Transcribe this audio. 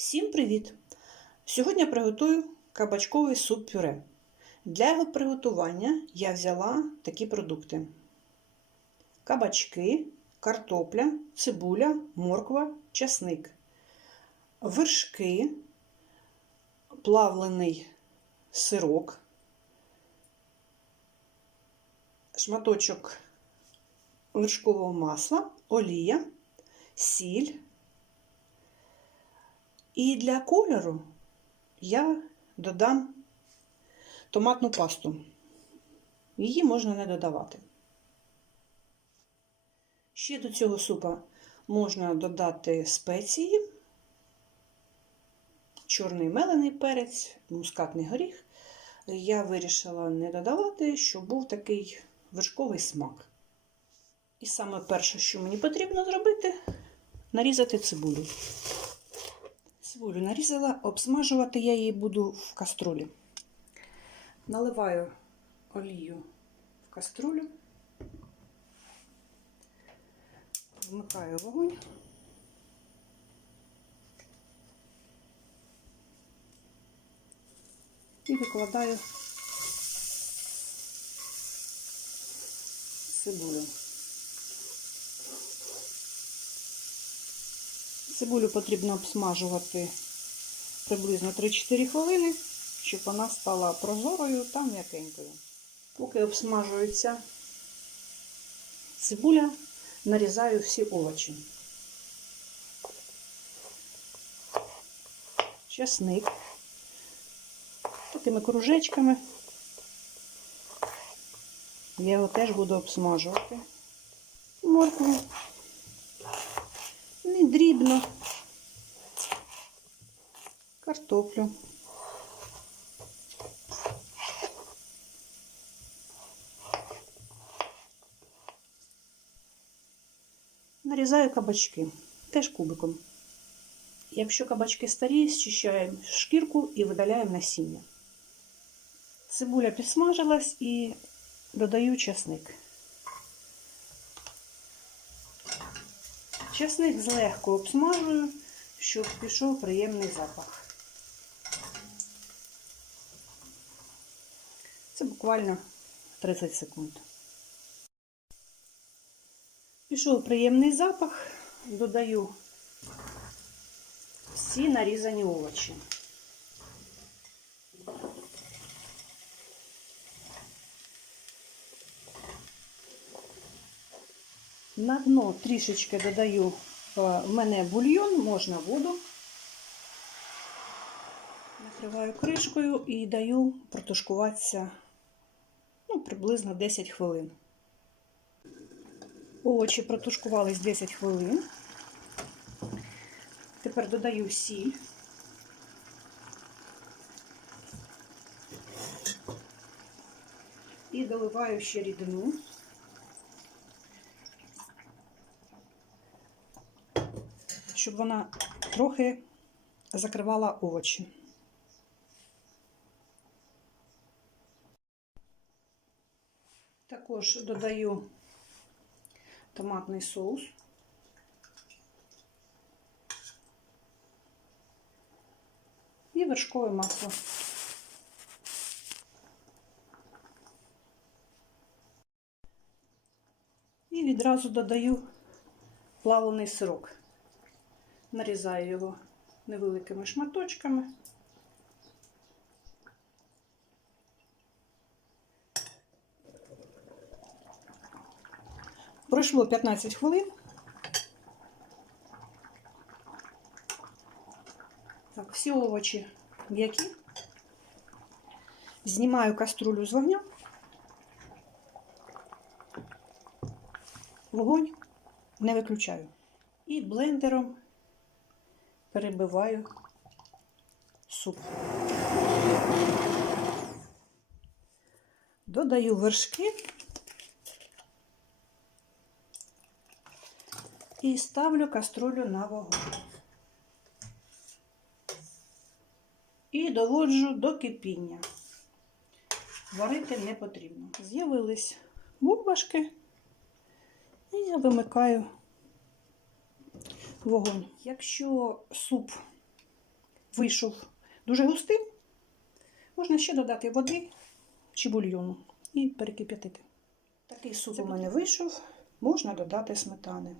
Всім привіт! Сьогодні приготую кабачковий суп-пюре. Для його приготування я взяла такі продукти: кабачки, картопля, цибуля, морква, часник, вершки, плавлений сирок, шматочок вершкового масла, олія, сіль. І для кольору я додам томатну пасту. Її можна не додавати. Ще до цього супа можна додати спеції, чорний мелений перець, мускатний горіх. Я вирішила не додавати, щоб був такий вершковий смак. І саме перше, що мені потрібно зробити, нарізати цибулю. Цибулю нарізала, обсмажувати я її буду в каструлі. Наливаю олію в каструлю, вмикаю вогонь. І викладаю цибулю. Цибулю потрібно обсмажувати приблизно 3-4 хвилини, щоб вона стала прозорою та м'якенькою. Поки обсмажується цибуля, нарізаю всі овочі. Часник такими кружечками. Я його теж буду обсмажувати. Моркву не дрібно, картоплю. Нарізаю кабачки, теж кубиком. Якщо кабачки старі, зчищаємо шкірку і видаляємо насіння. Цибуля підсмажилась і додаю часник. Часник злегку обсмажую, щоб пішов приємний запах. Це буквально 30 секунд. Пішов приємний запах, додаю всі нарізані овочі. На дно трішечки додаю е, в мене бульйон, можна воду. Накриваю кришкою і даю протушкуватися ну, приблизно 10 хвилин. Овочі протушкувались 10 хвилин. Тепер додаю сіль. І доливаю ще рідину. Щоб вона трохи закривала овочі. Також додаю томатний соус. І вершкове масло. І відразу додаю плавлений сирок. Нарізаю його невеликими шматочками. Пройшло 15 хвилин. Так, всі овочі м'які. Знімаю каструлю з вогня. Вогонь не виключаю. І блендером перебиваю суп. Додаю вершки і ставлю каструлю на вогонь. І доводжу до кипіння. Варити не потрібно. З'явились бульбашки, і я вимикаю вогонь. Якщо суп вийшов дуже густим, можна ще додати води чи бульйону і перекип'ятити. Такий суп у мене вийшов, можна додати сметани.